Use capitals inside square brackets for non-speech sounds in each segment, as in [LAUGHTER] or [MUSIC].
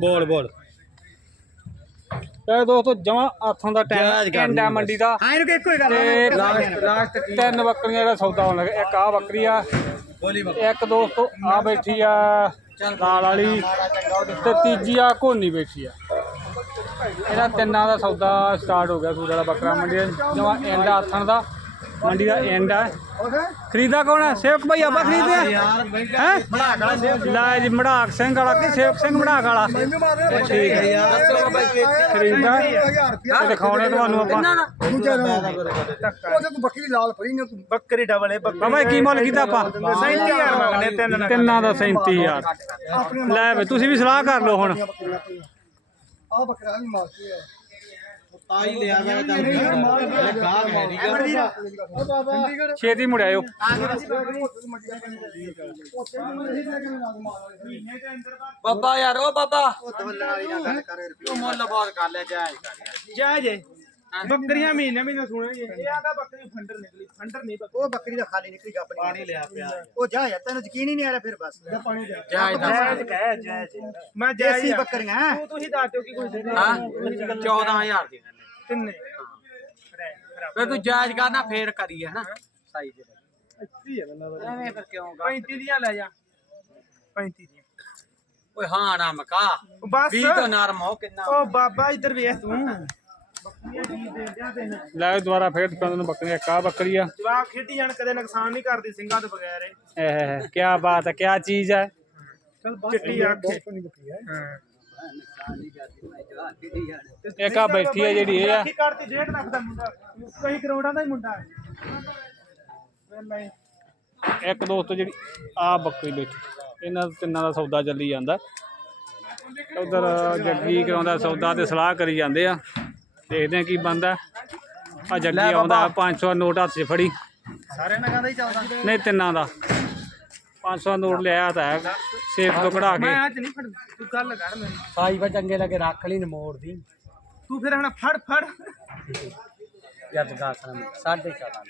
ਬੋਲ ਬੋਲ। ਤੇ ਦੋਸਤੋ ਜਮਾ ਹੱਥਾਂ ਦਾ ਟਾਈਮ ਕਰ ਐਂਡਾ ਮੰਡੀ ਦਾ। ਹਾਂ ਇਹਨੂੰ ਇੱਕੋ ਹੀ ਗੱਲ ਤੇ ਲਾਸਟ ਲਾਸਟ ਤਿੰਨ ਬੱਕਰੀਆਂ ਦਾ ਸੌਦਾ ਹੋਣ ਲੱਗਾ। ਇੱਕ ਆ ਬੱਕਰੀ ਆ। ਇੱਕ ਦੋਸਤੋ ਆ ਬੈਠੀ ਆ ਲਾਲ ਵਾਲੀ। ਤੇ ਤੀਜੀ ਆ ਘੋਨੀ ਬੈਠੀ ਆ। ਇਹਨਾਂ ਤਿੰਨਾਂ ਦਾ ਸੌਦਾ ਸਟਾਰਟ ਹੋ ਗਿਆ ਸੂਰ ਵਾਲਾ ਬੱਕਰਾ ਮੰਡੀ ਜਮਾ ਐਂਡ ਆ ਹੱਥਾਂ ਦਾ। ਮੰਡੀ ਦਾ ਐਂਡ ਆ। ਖਰੀਦਾ ਕੌਣ ਹੈ ਸੇਵਕ ਭਾਈ ਆਪਾਂ ਖਰੀਦਦੇ ਆ। ਹੈ? ਲੈ ਜੀ ਮੜਾਕ ਸਿੰਘ ਵਾਲਾ ਕਿ ਸੇਵਕ ਸਿੰਘ ਮੜਾਕ ਵਾਲਾ? ਠੀਕ ਹੈ। ਖਰੀਦਾ ਤੇ ਦਿਖਾਉਣੇ ਤੁਹਾਨੂੰ ਆਪਾਂ। ਉਹਦੇ ਤੂੰ ਬੱਕਰੀ ਲਾਲ ਫੜੀ ਨੇ ਤੂੰ। ਬੱਕਰੀ ਡਬਲ ਹੈ ਬੱਕਰੀ ਬਾਬਾ ਕੀ ਮੁੱਲ ਕੀਤਾ ਆਪਾਂ? 37000 ਮੰਗਨੇ ਤਿੰਨ ਤਿੰਨਾਂ ਦਾ 37000 ਲੈ ਵੇ ਤੁਸੀਂ ਵੀ ਸਲਾਹ ਕਰ ਲਓ ਹੁਣ। ਆ। ਬੱਕਰਾ ਵੀ ਮਾਰਤੀ ਹੈ ਤਾਈ ਲਿਆ ਗਿਆ ਤਾਂ ਗਾਹ ਹੈ ਨਹੀਂ ਗਾ। ਛੇਤੀ ਮੁੜਿਆਓ ਬਾਬਾ ਯਾਰ ਉਹ ਬਾਬਾ। ਤੂੰ ਮੁੱਲ ਬਹੁਤ ਕਰ ਲੈ ਜਾਇਜ਼ ਕਰ ਯਾਰ ਜਾਇਜ਼ ਹੈ। ਬੱਕਰੀਆਂ ਮਹੀਨੇ ਮਹੀਨੇ ਸੁਣਨਗੇ। ਇਹ ਆਂਦਾ ਬੱਕਰੀ ਫੰਡਰ ਨਿਕਲੀ ਫੰਡਰ ਨਹੀਂ ਬੱਕਰੀ। ਉਹ ਬੱਕਰੀ ਦਾ ਖਾਲੀ ਨਿਕਲੀ ਆਪਣੀ ਪਾਣੀ ਲਿਆ ਪਿਆ। ਉਹ ਜਾ ਯਾਰ ਤੈਨੂੰ ਯਕੀਨ ਹੀ ਨਹੀਂ ਆ ਰਿਹਾ ਫਿਰ ਬਸ। ਪਾਣੀ ਦੇ ਜਾਇਜ਼ ਦਾ ਮੈਂ ਆ। ਬੱਕਰੀਆਂ। ਹੈਂ। ਤੂੰ ਤੁਸੀਂ ਦੱਸ ਦਿਓ ਕਿ ਕੋਈ ਦੇ ਦੇ ਹਾਂ 14000 ਦੀ ਗੱਲ ਹੈ। ਤਿੰਨੇ। ਫਿਰ ਤੂੰ ਜਾਇਜ਼ ਕਰਨਾ ਫੇਰ ਕਰੀਏ ਹਨਾ ਸਾਈ ਦੇ ਅੱਛੀ ਹੈ ਬੰਦਾ ਐਵੇਂ ਫਿਰ ਕਿਉਂ 35 ਦੀਆਂ ਲੈ ਜਾ। 35 ਦੀਆਂ। ਓਏ ਹਾਂ ਨਾ ਮਕਾ। ਬਸ। 20 ਤੋਂ ਨਰਮ ਹੋ ਕਿੰਨਾ ਉਹ ਬਾਬਾ ਇੱਧਰ ਵੇਖ ਤੂੰ। ਬੱਕਰੀਆਂ ਦੀ ਦੇ ਦਿਆਂ ਤੈਨੂੰ ਲੈ ਦੁਬਾਰਾ ਫੇਰ ਦੁਕਾਨ ਨੂੰ ਬੱਕਰੀ ਆ ਬੱਕਰੀ ਆ। ਜਵਾਕ ਖੇਡੀ ਜਾਣ ਕਦੇ ਨੁਕਸਾਨ ਨਹੀਂ ਕਰਦੀ ਸਿੰਘਾਂ ਤੋਂ ਬਗੈਰ ਇਹ। ਕੀ ਬਾਤ ਹੈ ਕੀ ਚੀਜ਼ ਹੈ। ਚਿੱਟੀ ਅੱਖ ਹਾਂ। ਇੱਕ ਆ ਬੈਠੀ ਹੈ ਜਿਹੜੀ ਇਹ ਆ। ਕੀ ਕਰਤੀ ਡੇਢ ਲੱਖ ਦਾ ਮੁੰਡਾ। ਕਈ ਕਰੋੜਾਂ ਦਾ ਹੀ ਮੁੰਡਾ ਹੈ। ਇੱਕ ਦੋਸਤੋ ਜਿਹੜੀ ਆ ਬੱਕਰੀ ਬੈਠੀ। ਇਹਨਾਂ ਤਿੰਨਾਂ ਦਾ ਸੌਦਾ ਚੱਲੀ ਜਾਂਦਾ। ਉਧਰ ਜੱਗੀ ਕਰਾਉਂਦਾ ਸੌਦਾ ਤੇ ਸਲਾਹ ਕਰੀ ਜਾਂਦੇ ਆ। ਦੇਖਦੇ ਆ ਕੀ ਬੰਦਾ ਆ ਜੱਗੀ ਆਉਂਦਾ 500 ਨੋਟ ਹੱਥ 'ਚ ਫੜੀ। ਸਾਰਿਆਂ ਨਾਲ ਕਹਿੰਦਾ ਹੀ ਚੱਲਦਾ। ਨਹੀਂ ਤਿੰਨਾਂ ਦਾ। 500 ਨੋਟ ਲਿਆ ਤਾਂ ਹੈ। ਸੇਫ ਤੋਂ ਕਢਾ ਕੇ। ਮੈਂ ਅੱਜ ਨਹੀਂ ਫੜ ਤੂੰ ਗੱਲ ਕਰ ਮੈਨੂੰ। ਸਾਈ ਵਾ ਚੰਗੇ ਲੱਗੇ ਰੱਖ ਲਈ ਨ ਮੋੜ ਦੀ। ਤੂੰ ਫਿਰ ਹਣਾ ਫੜ ਫੜ। ਜਦ ਸਾਢੇ 14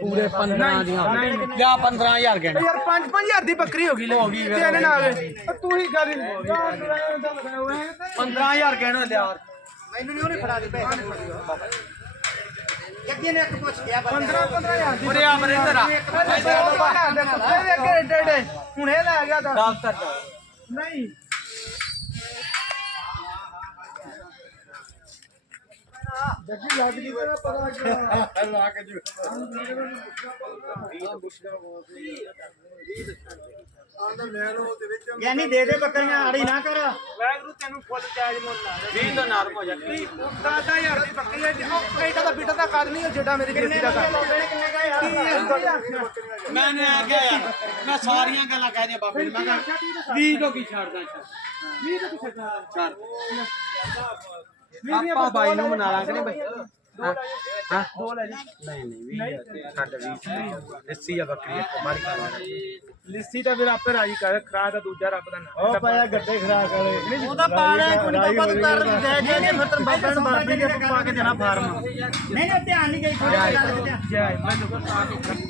ਪੂਰੇ 15 ਦੀਆਂ। ਲਿਆ 15000 ਗਏ ਯਾਰ 5 5000 ਦੀ ਬੱਕਰੀ ਹੋ ਗਈ ਲੈ। ਤੇਰੇ ਨਾਲ। ਤੂੰ ਹੀ ਕਰ। 15000 ਕਹਿਣਾ ਲਿਆ। ਮੈਨੂੰ ਨਹੀਂ ਉਹਨੇ ਫੜਾ ਦੇ ਪੈਸੇ ਜੱਗੀ ਨੇ ਇੱਕ ਪੁੱਛ ਗਿਆ 15 15000 ਦੀ ਉਰੇ ਆ ਮਰਿੰਦਰ ਆ। ਹੁਣ ਇਹ ਲੈ ਗਿਆ ਦੱਸ ਦਫ਼ਤਰ ਜਾ ਨਹੀਂ। ਜੱਗੀ ਲੱਗ ਗਈ ਤੇਰਾ ਪਤਾ ਲਾ ਕੇ ਜੋ ਗਿਆਨੀ ਦੇ ਦੇ ਬੱਕਰੀਆਂ ਆੜੀ ਨਾ ਕਰ। ਵੈਗਰੂ ਤੈਨੂੰ ਫੁੱਲ ਚਾਰਜ ਮੁੱਲ ਲਾ ਦੇ 20 ਤੋਂ ਨਰਮ ਹੋ ਜਾ 10000 ਦੀ ਬੱਕਰੀ ਹੈ ਉਹ ਐਡਾ ਦਾ ਬੀਟਾ ਦਾ ਕਰ ਨਹੀਂ ਜਿੱਡਾ ਮੇਰੀ ਜੇਸੀ ਦਾ ਕਰ ਮੈਨੇ ਆ? ਗਿਆ ਯਾਰ ਮੈਂ ਸਾਰੀਆਂ ਗੱਲਾਂ ਕਹਿ ਦਿਆਂ ਬਾਬੇ ਨੂੰ ਮੈਂ ਕਿਹਾ 20 ਤੋਂ ਕੀ ਛੱਡਦਾ ਛੱਡ ਆਪਾਂ ਬਾਈ ਨੂੰ ਮਨਾ ਲਾਂਗੇ ਨਹੀਂ ਬਾਈ। ਹਾਂ ਹਾਂ। ਦੋ ਲੈ ਜੀ ਨਹੀਂ ਨਹੀਂ 20 ਛੱਡ 20 ਲੱਸੀ ਆ ਬੱਕਰੀ ਇੱਕ ਮਾਰੀ ਕਰ ਲਿੱਸੀ ਤਾਂ ਫਿਰ ਆਪੇ ਰਾਜੀ ਕਰ ਖਰਾ ਦਾ ਦੂਜਾ ਰੱਬ ਦਾ ਨਾਮ। ਉਹ ਪਾਇਆ ਗੱਡੇ ਖਰਾਕ ਵਾਲੇ ਉਹ ਤਾਂ ਪਾ ਰਿਹਾ ਕੋਈ ਬਾਬਾ ਤੂੰ ਕਰ ਦੇ ਕੇ ਨਹੀਂ ਫਿਰ ਤੈਨੂੰ ਬਾਬਾ ਨੂੰ ਵਰਦੀ ਦੇ ਪਾ ਕੇ ਦੇਣਾ ਫਾਰਮ। ਨਹੀਂ ਨਹੀਂ ਧਿਆਨ ਨਹੀਂ ਗਈ ਥੋੜੀ ਗੱਲ ਤੇ ਜੈ ਮੈਨੂੰ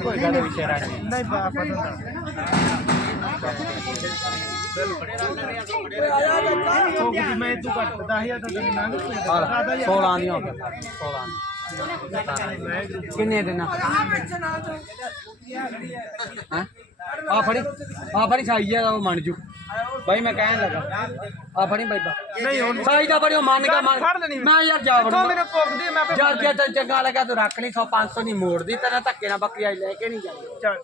ਕੋਈ ਗੱਲ ਵਿਸ਼ੇ ਰਾਜ ਨਹੀਂ। ਬਾਬਾ ਦਾ ਧਿਆਨ ਮੈਂ ਤੂੰ ਘੱਟ 10000 ਦਾ ਤੈਨੂੰ ਮੰਗ 16 ਦੀਆਂ ਹੋ? ਗਿਆ 16 ਕਿੰਨੇ ਦੇਣਾ ਹਾਂ ਆ ਫੜੀ ਆ ਫੜੀ ਸਾਈ ਆ ਉਹ ਮੰਨ ਜੂ। ਬਾਈ ਮੈਂ ਕਹਿਣ ਲੱਗਾ। ਆ ਫੜੀ ਬਾਈ ਬਾ। ਨਹੀਂ ਹੁਣ ਸਾਈ ਦਾ ਬੜੀ ਉਹ ਮੰਨ ਗਿਆ ਮੰਨ ਫੜ ਲੈਣੀ। ਮੈਂ ਯਾਰ ਜਾ ਤੂੰ ਮੈਨੂੰ ਭੁੱਖਦੀ ਮੈਂ ਆਪੇ ਜਦ ਜੇ ਤੈਨੂੰ ਚੰਗਾ ਲੱਗਾ ਤੂੰ ਰੱਖ ਲਈ 100 500 ਨਹੀਂ ਮੋੜਦੀ ਤੇਰਾ ਧੱਕੇ ਨਾਲ ਬੱਕਰੀ ਆਈ ਲੈ ਕੇ ਨਹੀਂ ਜਾਂਦੀ। ਚੱਲ।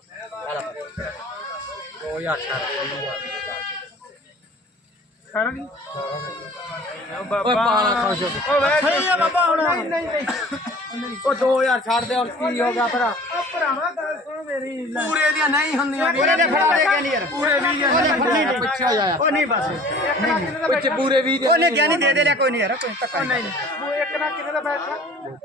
ਉਹ ਯਾਰ ਛੱਡ ਦੇ ਕਰ ਲਈ ਓਏ ਪਾਲਾ ਖੁਸ਼ ਹੋ ਓ ਵੇ ਸਹੀ ਆ ਬਾਬਾ ਹੁਣ। ਨਹੀਂ ਨਹੀਂ ਨਹੀਂ। ਉਹ 2000 ਛੱਡ ਦੇ ਹੁਣ ਕੀ ਹੋ ਗਿਆ ਭਰਾ? ਆ ਭਰਾਵਾ ਗੱਲ ਸੁਣ ਮੇਰੀ ਲੈ। ਪੂਰੇ ਦੀਆਂ ਨਹੀਂ ਹੁੰਦੀਆਂ ਉਹਨੇ ਦੇ ਖੜਾ ਦੇ ਗਿਆਨੀ ਯਾਰ। ਪੂਰੇ 20 ਉਹਨੇ ਫੜਨੀ ਨਹੀਂ ਪਿੱਛੇ ਆ ਉਹ ਨਹੀਂ ਬਸ। ਪਿੱਛੇ ਪੂਰੇ 20 ਦੀਆਂ ਉਹਨੇ ਗਿਆਨੀ ਦੇ ਦੇ ਲਿਆ ਕੋਈ ਨਹੀਂ ਯਾਰ ਕੋਈ ਧੱਕਾ ਨਹੀਂ ਉਹ ਇੱਕ ਨਾ ਕਿੰਨੇ ਦਾ ਬੈਠਾ?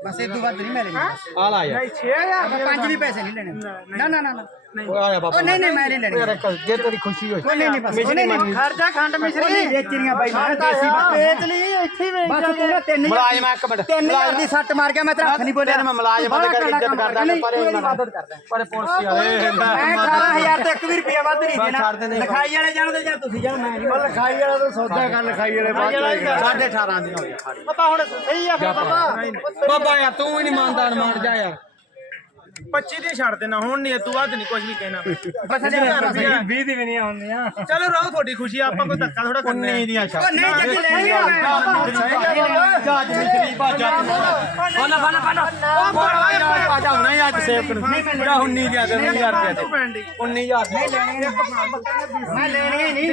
ਬਸ ਇਹ ਤੋਂ ਵੱਧ ਨਹੀਂ ਮੈਂ ਲੈਣੀ। ਆ ਲਾ ਯਾਰ। ਨਹੀਂ 6000 ਆਪਾਂ ਪੰਜ ਵੀ ਪੈਸੇ ਨਹੀਂ ਲੈਣੇ। ਨਾ ਨਾ ਨਾ ਓਏ ਆ ਜਾ ਬਾਬਾ ਉਹ ਨਹੀਂ ਨਹੀਂ ਮੈਂ। ਨਹੀਂ ਲੈਣੀ। ਯਾਰ ਜੇ ਤੇਰੀ ਖੁਸ਼ੀ ਹੋਈ। ਉਹ ਨਹੀਂ ਨਹੀਂ ਬਸ। ਉਹ ਨਹੀਂ ਨਹੀਂ। ਖਰਚਾ ਖੰਡ ਮਿਸ਼ਰੀ। ਉਹ ਨਹੀਂ ਵੇਚਣੀਆਂ ਬਾਈ ਮੈਂ ਦੇਸੀ ਵੇਚ ਲਈ ਇੱਥੇ ਵੇਚ ਬਸ ਤੂੰ ਨਾ ਤਿੰਨ ਮੁਲਾਜ਼ਮ ਇੱਕ ਮਿੰਟ। ਤਿੰਨ ਹਜ਼ਾਰ ਦੀ ਸੱਟ ਮਾਰ ਗਿਆ ਮੈਂ ਤੇਰਾ ਹੱਥ ਨਹੀਂ ਬੋਲਿਆ। ਮੈਂ ਮੁਲਾਜ਼ਮਾਂ ਦੇ ਕਰਕੇ ਇੱਜ਼ਤ ਕਰਦਾ। ਨਹੀਂ, ਪਰ ਤੂੰ ਇਹਦੀ ਮਦਦ ਕਰਦਾ। ਪਰ ਪੁਲਿਸ ਵਾਲੇ ਮੈਂ 18000 ਤੇ 1 ਵੀ ਰੁਪਿਆ ਵੱਧ ਨਹੀਂ ਦੇਣਾ। ਨਹੀਂ। ਲਿਖਾਈ ਵਾਲੇ ਜਾਣਦੇ ਜਾਂ ਤੁਸੀਂ ਜਾਣੋ ਮੈਂ? ਨਹੀਂ ਲਿਖਾਈ ਵਾਲਾ ਤਾਂ ਸੌਦਾ ਕਰ ਲਿਖਾਈ ਵਾਲੇ ਬਾਅਦ ਚ ਸਾਢੇ 18 ਦੀਆਂ ਹੋ ਗਿਆ ਪਾਪਾ ਹੁਣ ਸਹੀ ਆ ਫਿਰ ਪਾਪਾ ਬਾਬਾ ਯਾਰ ਤੂੰ ਹੀ ਨਹੀਂ ਮੰਨਦਾ ਮਾਨ ਜਾ ਯਾਰ 25 ਦੀ ਛੱਡ ਦੇਣਾ ਹੁਣ ਨਹੀਂ ਤੂੰ ਬਾਅਦ ਨਹੀਂ ਕੁਝ ਵੀ ਕਹਿਣਾ। ਬਸ ਜੇ 20 ਦੀ ਵੀ ਨਹੀਂ ਆਉਂਦੀਆਂ। ਚਲੋ ਰਹੋ ਤੁਹਾਡੀ ਖੁਸ਼ੀ ਆਪਾਂ ਕੋਈ ਧੱਕਾ ਥੋੜਾ ਕਰਨਾ ਉਨੀ ਦੀਆਂ ਛੱਡ ਉਹ ਨਹੀਂ ਚੱਕੀ ਲੈਣੀ ਆ। ਮੈਂ ਜੱਜ ਮਿਸਤਰੀ ਭਾ ਜੱਜ ਬਣਾ ਬਣਾ ਬਣਾ ਉਹ ਬੜਾ ਯਾਰ ਆ ਜਾ ਹੁਣੇ ਹੀ ਅੱਜ ਸੇਵਕ ਨੂੰ ਬੜਾ 19 ਦੀਆਂ ਦੇ 20000 ਰੁਪਏ ਦੇ। 19000 ਦੇ। ਮੈਂ ਲੈਣੀ ਨਹੀਂ।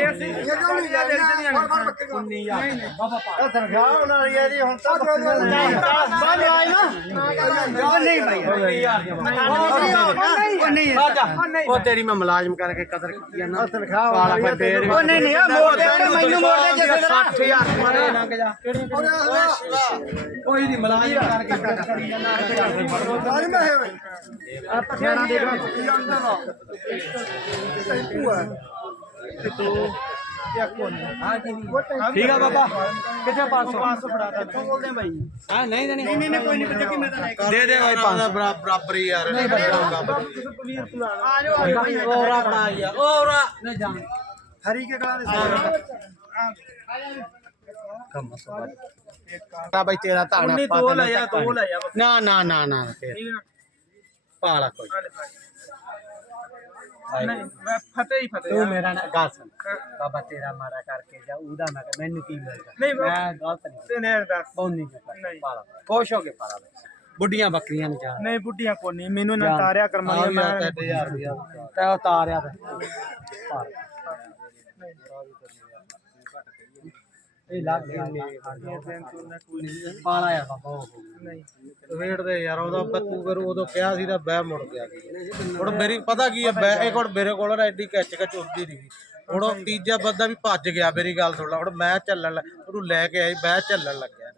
19000 ਬਾਬਾ ਪਾ ਤਨਖਾਹ ਉਹਨਾਂ ਵਾਲੀ ਹੈ ਜੀ ਹੁਣ ਤਾਂ ਬਾਹਰ ਆਈ ਨਾ। ਨਹੀਂ ਭਾਈ ਉਹ 20000 ਦੀਆਂ ਨਹੀਂ ਉਹ ਤੇਰੀ ਮੈਂ ਮੁਲਾਜ਼ਮ ਕਰਕੇ ਕਦਰ ਕੀਤੀ ਆ ਨਾ। ਤਨਖਾਹ ਕਾਲਾ ਪਰ ਫੇਰ ਉਹ ਨਹੀਂ ਨਹੀਂ ਮੋੜ ਦੇ ਮੈਨੂੰ ਮੋੜ ਦੇ ਜਿਸੇ ਦਾ 60000 ਮਾਰੇ ਲੰਘ ਜਾ। ਕੋਈ ਨਹੀਂ ਮੁਲਾਜ਼ਮ ਕਰਕੇ ਕਦਰ ਕਰੀ ਜਾਂਦਾ। ਆਪਾਂ ਸਿਆਣਾ ਦੇ। ਠੀਕ ਆ ਬਾਬਾ। ਕਿੱਥੇ 500 500 ਫੜਾ ਤਾ। ਕਿੱਥੋਂ ਬੋਲਦੇ ਆ ਭਾਈ ਹਾਂ ਨਹੀਂ ਦੇਣੀ। ਨਹੀਂ ਨਹੀਂ ਕੋਈ ਨਹੀਂ ਚੱਕੀ ਮੈਂ ਤਾਂ ਲੈ ਕੇ ਦੇ ਦੇ ਬਾਈ 500 ਬਰਾਬਰ ਹੀ ਯਾਰ। ਨਹੀਂ ਆ ਜਾਓ ਔਰਾ ਬਣਾ ਯਾਰ ਔਰਾ ਨਹੀਂ ਜਾਣ। ਹਰੀ ਕੇ ਗਲਾ ਦੇ ਆ ਬਾਈ ਤੇਰਾ ਧਾਣਾ ਉਨੀ ਦੋ ਦੋ ਨਾ ਨਾ ਨਾ ਨਾ। ਪਾਲਾ ਕੋਈ। ਨਹੀਂ ਮੈਂ ਫਤਿਹ ਹੀ ਫਤਿਹ ਤੂੰ ਮੇਰਾ ਨਾ ਗੱਲ ਸੁਣ। ਬਾਬਾ ਤੇਰਾ ਮਾਰਾ ਕਰਕੇ ਜਾ ਉਹਦਾ ਮੈਂ ਕਿਹਾ ਮੈਨੂੰ ਕੀ ਮਿਲਦਾ? ਨਹੀਂ ਬਾਬਾ। ਮੈਂ ਗਲਤ ਨਹੀਂ। ਤੇ ਨੇ ਅਰਦਾਸ ਬੌਨੀ ਨਹੀਂ। ਪਾਲਾ ਖੁਸ਼ ਹੋ ਕੇ ਪਾਲਾ ਬੁੱਢੀਆਂ ਬੱਕਰੀਆਂ ਨੂੰ ਜਾਣ। ਨਹੀਂ ਬੁੱਢੀਆਂ ਕੋ ਨਹੀਂ। ਮੈਨੂੰ ਨਾ ਤਾਰਿਆ ਕਰਮਾਂ ਮੈਂ 3000 ਰੁਪਇਆ ਤੇ ਉਤਾਰਿਆ ਤੇ ਇਹ ਲੱਗ ਗਿਆ। ਪਾਲਾ ਯਾਰ ਬਾਬਾ ਉਹ। ਵੇਟ ਦੇ ਯਾਰ ਉਹਦਾ ਬੱਤੂ ਕਰ ਉਦੋਂ ਕਿਹਾ ਸੀ ਤਾਂ ਬਹਿ ਮੁੜ ਗਿਆ ਹੁਣ ਮੇਰੀ ਪਤਾ ਕੀ ਹੈ ਬਹਿ ਇੱਕ ਹੁਣ ਮੇਰੇ ਕੋਲ ਨਾ ਐਡੀ ਕੱਚ ਕੱਚ ਉੱਦੀ ਨਹੀਂ ਹੁਣ ਉਹ ਤੀਜਾ ਬੰਦਾ ਵੀ ਭੱਜ ਗਿਆ ਮੇਰੀ ਗੱਲ ਸੁਣ ਲੈ। ਹੁਣ ਮੈਂ ਚੱਲਣ ਲੱਗ ਉਹਨੂੰ ਲੈ ਕੇ ਆਈ ਮੈਂ ਚੱਲਣ ਲੱਗਿਆ।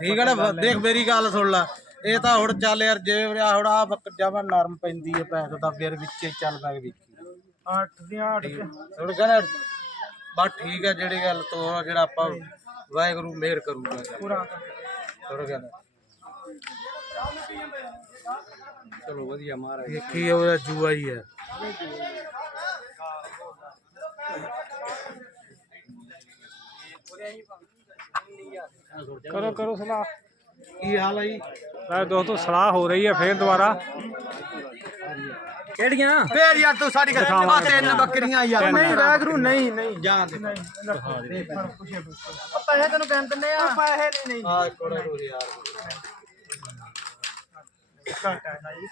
ਠੀਕ ਹੈ ਨਾ ਦੇਖ ਮੇਰੀ ਗੱਲ ਸੁਣ ਲੈ। ਇਹ ਤਾਂ ਹੁਣ ਚੱਲ ਯਾਰ ਜੇ ਆ ਹੁਣ ਆ ਜਮਾ ਨਰਮ ਪੈਂਦੀ ਹੈ ਪੈਸੇ ਤਾਂ ਫਿਰ ਵਿੱਚੇ ਚੱਲ ਪੈ ਵਿੱਚ ਅੱਠ ਦੀਆਂ ਅੱਠ ਹੁਣ ਕਹਿੰਦਾ ਬਸ ਠੀਕ ਹੈ ਜਿਹੜੀ ਗੱਲ ਤੋਂ ਜਿਹੜਾ ਆਪਾਂ ਵਾਹਿਗੁਰੂ ਮਿਹਰ ਕਰੂਗਾ। ਪੂਰਾ ਥੋੜਾ ਕਹਿੰਦਾ ਚਲੋ ਵਧੀਆ ਮਹਾਰਾਜ। ਇਹ ਕੀ ਉਹਦਾ ਜੂਆ ਹੀ ਹੈ ਕਰੋ ਕਰੋ ਸਲਾਹ। ਕੀ ਹਾਲ ਹੈ ਜੀ? ਦੋਸਤੋ ਸਲਾਹ ਹੋ ਰਹੀ ਹੈ ਫੇਰ ਦੁਬਾਰਾ। ਕਿਹੜੀਆਂ? ਫੇਰ ਯਾਰ ਤੂੰ ਸਾਡੀ ਗੱਲ ਆ ਤਿੰਨ ਬੱਕਰੀਆਂ ਯਾਰ। ਨਹੀਂ ਵਾਹਿਗੁਰੂ ਨਹੀਂ ਨਹੀਂ। ਜਾਣ ਦੇ। ਪੈਸੇ ਤੈਨੂੰ ਕਹਿਣ ਦਿੰਦੇ ਆ? ਪੈਸੇ ਨਹੀਂ ਨਹੀਂ। ਆ ਕੋੜਾ ਹੋ ਯਾਰ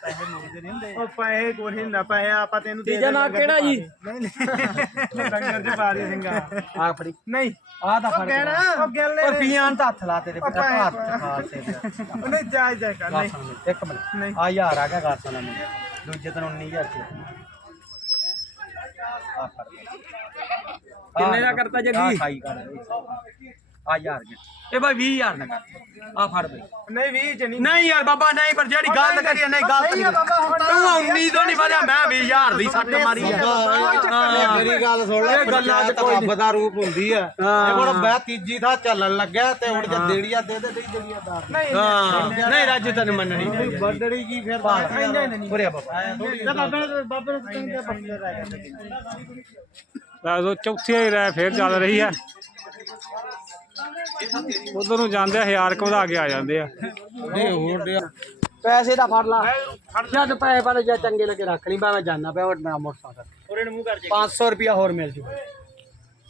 ਪੈਸੇ ਮੰਗਦੇ ਨਹੀਂ ਹੁੰਦੇ। ਉਹ ਪੈਸੇ ਕੋਈ ਨਹੀਂ ਹੁੰਦਾ ਪੈਸੇ ਆਪਾਂ ਤੈਨੂੰ ਦੇ ਤੀਜਾ ਨਾਂ ਕਿਹੜਾ ਜੀ ਨਹੀਂ ਨਹੀਂ। [LAUGHS] ਲੰਗਰ ਦੇ ਪਾ ਦੇ ਸਿੰਘਾ। ਆ ਫੜੀ। ਨਹੀਂ। ਆ ਤਾਂ ਫੜ ਉਹ ਗੱਲ ਪਰ ਪੀਆਂ ਤਾਂ ਹੱਥ ਲਾ ਤੇਰੇ ਬੇਟਾ ਪੈਸੇ- ਹੱਥ ਖਾ ਤੇ ਨਹੀਂ ਜਾਇਜ਼ ਜਾਇਜ਼ ਕਰ ਨਹੀਂ। ਇੱਕ ਮਿੰਟ। ਨਹੀਂ। ਆ ਯਾਰ ਆ ਗਿਆ ਸੁਣਾ ਮੈਨੂੰ ਦੂਜੇ ਦਿਨ 19000 ਰੁਪਏ ਆ ਫੜ। ਕਿੰਨੇ ਦਾ ਕਰਤਾ ਜੱਗੀ? ਖਾਈ ਕਰ। ਆ ਯਾਰ ਗਿਆ। ਇਹ ਬਾਈ 20000 ਦਾ ਕਰ। ਆ ਫੜ ਬਈ। ਨਹੀਂ 20 ਚ ਨਹੀਂ। ਨਹੀਂ ਯਾਰ ਬਾਬਾ ਨਹੀਂ ਪਰ ਜਿਹੜੀ ਗੱਲ ਕਰੀ ਨਹੀਂ ਗਲਤ ਨਹੀਂ ਤੂੰ 19 ਤੋਂ ਨਹੀਂ ਵਧਿਆ ਮੈਂ 20000 ਦੀ ਸੱਟ ਮਾਰੀ ਆ। ਹਾਂ, ਮੇਰੀ ਗੱਲ ਸੁਣ ਲੈ ਗੱਲਾਂ ਚ ਕੋਈ ਰੱਬ ਦਾ ਰੂਪ ਹੁੰਦੀ ਆ। ਇਹ ਹੁਣ ਮੈਂ ਤੀਜੀ ਥਾਂ ਚੱਲਣ ਲੱਗਾ ਤੇ ਹੁਣ ਜੇ ਦੇੜੀਆਂ ਦੇ ਦੇ ਨਹੀਂ ਦੇੜੀਆਂ ਦਾ। ਹਾਂ। ਨਹੀਂ ਰਾਜੂ ਤੈਨੂੰ ਮੰਨਣੀ ਬੰਦੜੀ ਕੀ ਫਿਰ ਉਰੇ ਬਾਬਾ। ਬਾਬੇ ਬਾਬੇ ਨੂੰ ਚੌਥੀ ਰਾਇ ਫੇਰ ਚੱਲ ਰਹੀ ਹੈ ਉਧਰ ਨੂੰ ਜਾਂਦੇ ਆ, ਹਜ਼ਾਰ ਕੁ ਵਧਾ ਕੇ ਆ ਜਾਂਦੇ ਆ। ਨਹੀਂ ਹੋਰ ਦੇ ਪੈਸੇ ਦਾ ਫੜ ਲਾ। ਜਦ ਪੈਸੇ ਪਰ ਜੇ ਚੰਗੇ ਲੱਗੇ ਰੱਖ ਲਈ ਮੈਂ ਜਾਣਾ ਪਿਆ ਉਹ ਮੇਰਾ ਮੋਟਰਸਾਈਕਲ। ਉਹਨੇ ਨੂੰ ਮੂੰਹ ਕਰ ਜੇ। 500 ਰੁਪਿਆ ਹੋਰ ਮਿਲ ਜੂ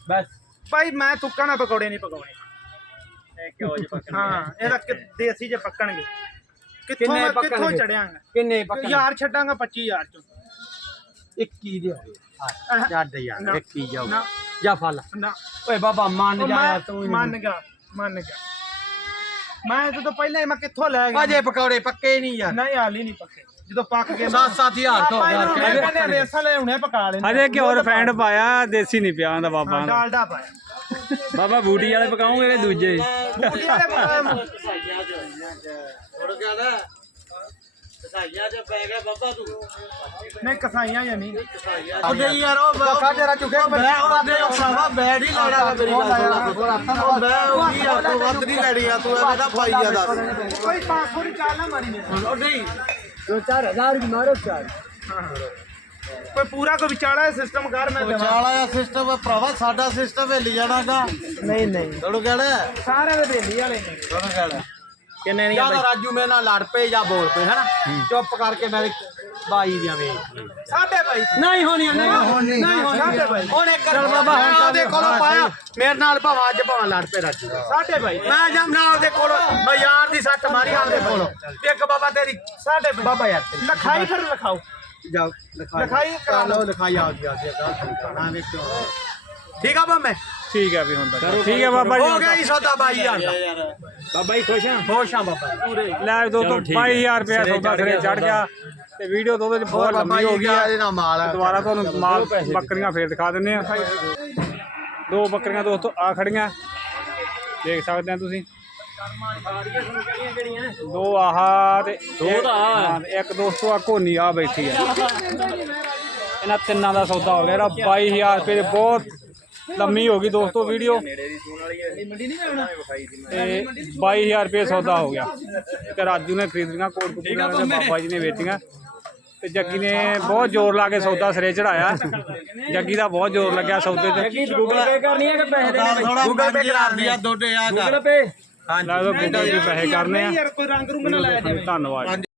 ਬਸ। ਭਾਈ ਮੈਂ ਤੁੱਕਾ ਨਾ ਪਕੌੜੇ ਨਹੀਂ ਪਕਾਉਣੇ। ਇਹ ਕਿਉਂ ਜੇ ਪੱਕਣ ਹਾਂ ਇਹਦਾ ਕਿ ਦੇਸੀ ਜੇ ਪੱਕਣਗੇ। ਕਿੱਥੋਂ ਕਿੰਨੇ ਮੈਂ ਕਿੱਥੋਂ ਪੱਕਣਗੇ? ਚੜਿਆਂਗਾ? ਕਿੰਨੇ ਪੱਕਾ ਯਾਰ ਛੱਡਾਂਗਾ 25000 ਚੋਂ। 21 ਦੇ ਛੱਡ ਯਾਰ ਨਾ। 21 ਜਾਓ ਨਾ। ਜਾ ਫਲ ਨਾ। ਓਏ ਬਾਬਾ ਮੰਨ ਜਾ ਯਾਰ ਮੈਂ ਤੂੰ ਹੀ ਮੰਨ ਗਿਆ। ਮੰਨ ਗਿਆ। ਮੈਂ ਤੋਂ ਪਹਿਲਾਂ ਹੀ ਮੈਂ ਕਿੱਥੋਂ ਲੈ ਗਿਆ? ਅਜੇ ਪਕੌੜੇ ਪੱਕੇ ਨਹੀਂ ਯਾਰ। ਨਹੀਂ ਹਾਲੀ ਨਹੀਂ ਪੱਕੇ। ਜਦੋਂ ਪੱਕ ਗਏ 7-7000 ਤੋਂ ਆਪਾਂ ਯਾਰ ਇਹਨੂੰ ਮੈਂ ਕਹਿੰਦੇ ਵੇਸਣ ਲੈ ਹੁਣੇ ਪਕਾ ਲੈਣੇ ਹਜੇ ਘਿਓ ਰਿਫਾਈਂਡ ਪਾਇਆ ਦੇਸੀ ਨਹੀਂ ਪਿਆ ਹੁੰਦਾ ਬਾਬਾ ਦਾ ਡਾਲਡਾ ਪਾਇਆ। ਬਾਬਾ ਬੂਟੀ ਵਾਲੇ ਪਕਾਉਂਗੇ ਦੂਜੇ? ਬੂਟੀ ਵਾਲੇ ਪਕਾਏ ਹੋਰ ਕਹਿੰਦਾ ਕਸਾਈਆਂ ਚ ਪੈ ਗਿਆ ਬਾਬਾ ਤੂੰ। ਨਹੀਂ ਕਸਾਈਆਂ ਜਾਂ ਨਹੀਂ ਉਹਦੇ ਯਾਰ ਉਹ ਧੋਖਾ ਤੇਰਾ ਚੁੱਕਿਆ ਮੈਂ ਉਹਦੇ ਉਹ ਭਰਾਵਾ ਬੈਡ ਹੀ ਲੈਣਾ ਵਾ ਮੇਰੀ ਗੱਲ। ਸੁਣ ਉਹ ਮੈਂ ਉਹ ਕੀ ਆ ਤੂੰ ਵੱਧ ਨਹੀਂ ਲੈਣੀ ਆ ਤੂੰ ਐਵੇਂ ਨਾ ਪਾਈ ਜਾ ਦੱਸ। ਕੋਈ 500 ਦੀ ਚਾਲ ਨਾ ਮਾਰੀ ਮੇਰੇ ਉਹ ਨਹੀਂ। ਕੋਈ ਪੂਰਾ ਕੋਈ ਵਿਚਾਲਾ ਸਿਸਟਮ ਕਰ ਮੈਂ ਦੇਵਾਂ। ਵਿਚਾਲਾ ਆ ਸਿਸਟਮ ਭਰਾਵਾ ਸਾਡਾ ਸਿਸਟਮ ਹਿੱਲ ਜਾਣਾਗਾ। ਨਹੀਂ ਨਹੀਂ। ਤੁਹਾਨੂੰ ਕਹਿਣਾ ਸਾਰਿਆਂ ਦੇ ਬੇਲੀ ਵਾਲੇ ਨੇ। ਤੁਹਾਨੂੰ ਕਹਿਣਾ ਕਿੰਨੇ ਜਾਂ ਤਾਂ ਰਾਜੂ ਮੇਰੇ ਨਾਲ ਲੜ ਪਏ ਜਾਂ ਬੋਲ ਪਏ ਹਨਾ? ਚੁੱਪ ਕਰਕੇ ਮੈਂ ਬਾਈ ਦੀਆਂ ਵੇਚ ਸਾਢੇ ਬਾਈ। ਨਹੀਂ ਹੋਣੀ ਨਹੀਂ ਹੋਣੀ। ਨਹੀਂ ਹੋਣੀ ਬਾਈ। ਹੁਣ ਇੱਕ ਚਲ ਬਾਬਾ ਹੁਣ ਉਹਦੇ ਕੋਲੋਂ ਪਾਇਆ। ਮੇਰੇ ਨਾਲ ਭਾਵਾਂ ਅੱਜ ਭਾਵਾਂ ਲੜ ਪਏ ਰਾਜੂ। ਸਾਢੇ ਬਾਈ। ਮੈਂ ਜਮ ਨਾ ਉਹਦੇ ਕੋਲੋਂ ਮੈਂ ਯਾਰ ਦੀ ਸੱਟ ਮਾਰੀ ਆਪਦੇ ਕੋਲੋਂ। ਇੱਕ ਬਾਬਾ ਤੇਰੀ ਬਾਈ। ਬਾਬਾ ਯਾਰ ਲਖਾਈ ਫਿਰ ਲਖਾਓ। ਜਾਓ ਲਿਖਾਈ। ਲਿਖਾਈ ਕਰਾ ਲਓ ਲਿਖਾਈ ਆ ਗਿਆ ਸੀ ਨਾ ਵੇਖੋ ਠੀਕ ਆ ਬੰਮੇ ਠੀਕ ਹੈ ਵੀ ਤਾਂ। ਠੀਕ ਹੈ ਬਾਬਾ ਹੋ ਜੀ ਗਿਆ ਜੀ ਸੌਦਾ ਬਾਈ ਯਾਰ ਦਾ। ਬਾਬਾ ਜੀ ਖੁਸ਼ ਹਾਂ ਖੁਸ਼ ਆ ਬਾਬਾ ਪੂਰੇ। ਲੈ ਦੋ ਤੋਂ 22000 ਰੁਪਏ ਸੌਦਾ ਸਿਰੇ ਚੜ ਗਿਆ। ਤੇ ਵੀਡੀਓ ਤੋਂ ਉਹਦੇ ਚ ਬਹੁਤ ਲੰਬੀ ਹੋ ਗਈ ਆ। ਇਹਦੇ ਮਾਲ ਆ? ਦੁਬਾਰਾ ਤੁਹਾਨੂੰ ਮਾਲ ਬੱਕਰੀਆਂ ਫੇਰ ਦਿਖਾ ਦਿੰਨੇ ਆ ਦੋ ਬੱਕਰੀਆਂ ਦੋਸਤੋ ਆ ਖੜੀਆਂ। ਦੇਖ ਸਕਦੇ ਆ ਤੁਸੀਂ। ਦੋ ਆਹ ਤੇ ਦੋ ਦਾ ਇੱਕ ਦੋਸਤੋ ਆ ਕੋਨੀ ਆ ਬੈਠੀ ਆ। ਇਹਨਾਂ ਤਿੰਨਾਂ ਦਾ ਸੌਦਾ ਹੋ ਗਿਆ। ਇਹਦਾ 22000 ਰੁਪਏ ਦੇ ਬਹੁਤ ਲੰਮੀ ਹੋ ਗਈ ਦੋਸਤੋ ਵੀਡੀਓ। ਤੇ 22000 ਰੁਪਏ ਸੌਦਾ ਹੋ ਗਿਆ। ਤੇ ਰਾਜੂ ਨੇ ਖਰੀਦੀਆਂ ਕੋਟ ਕਪੂਰਾਂ ਦੇ ਬਾਬਾ ਜੀ ਨੇ ਵੇਚੀਆਂ ਤੇ ਜੱਗੀ ਨੇ ਬਹੁਤ ਜ਼ੋਰ ਲਾ ਕੇ ਸੌਦਾ ਸਿਰੇ ਚੜਾਇਆ। ਜੱਗੀ ਦਾ ਬਹੁਤ ਜ਼ੋਰ ਲੱਗਿਆ ਸੌਦੇ ਤੇ। ਗੂਗਲ ਪੇ ਕਰਨੀ ਹੈ ਕਿ ਪੈਸੇ ਦੇਣੇ ਗੂਗਲ ਪੇ ਕਰਨੀ ਆ ਦੋਡੇ ਆ। ਗੂਗਲ ਪੇ ਲਾ ਦੋ ਗੂਗਲ ਜੀ ਪੈਸੇ ਕਰਨੇ ਆ। ਯਾਰ ਕੋਈ ਰੰਗ ਰੁੰਗ ਨਾ ਲਾਇਆ ਜਾਵੇ ਧੰਨਵਾਦ।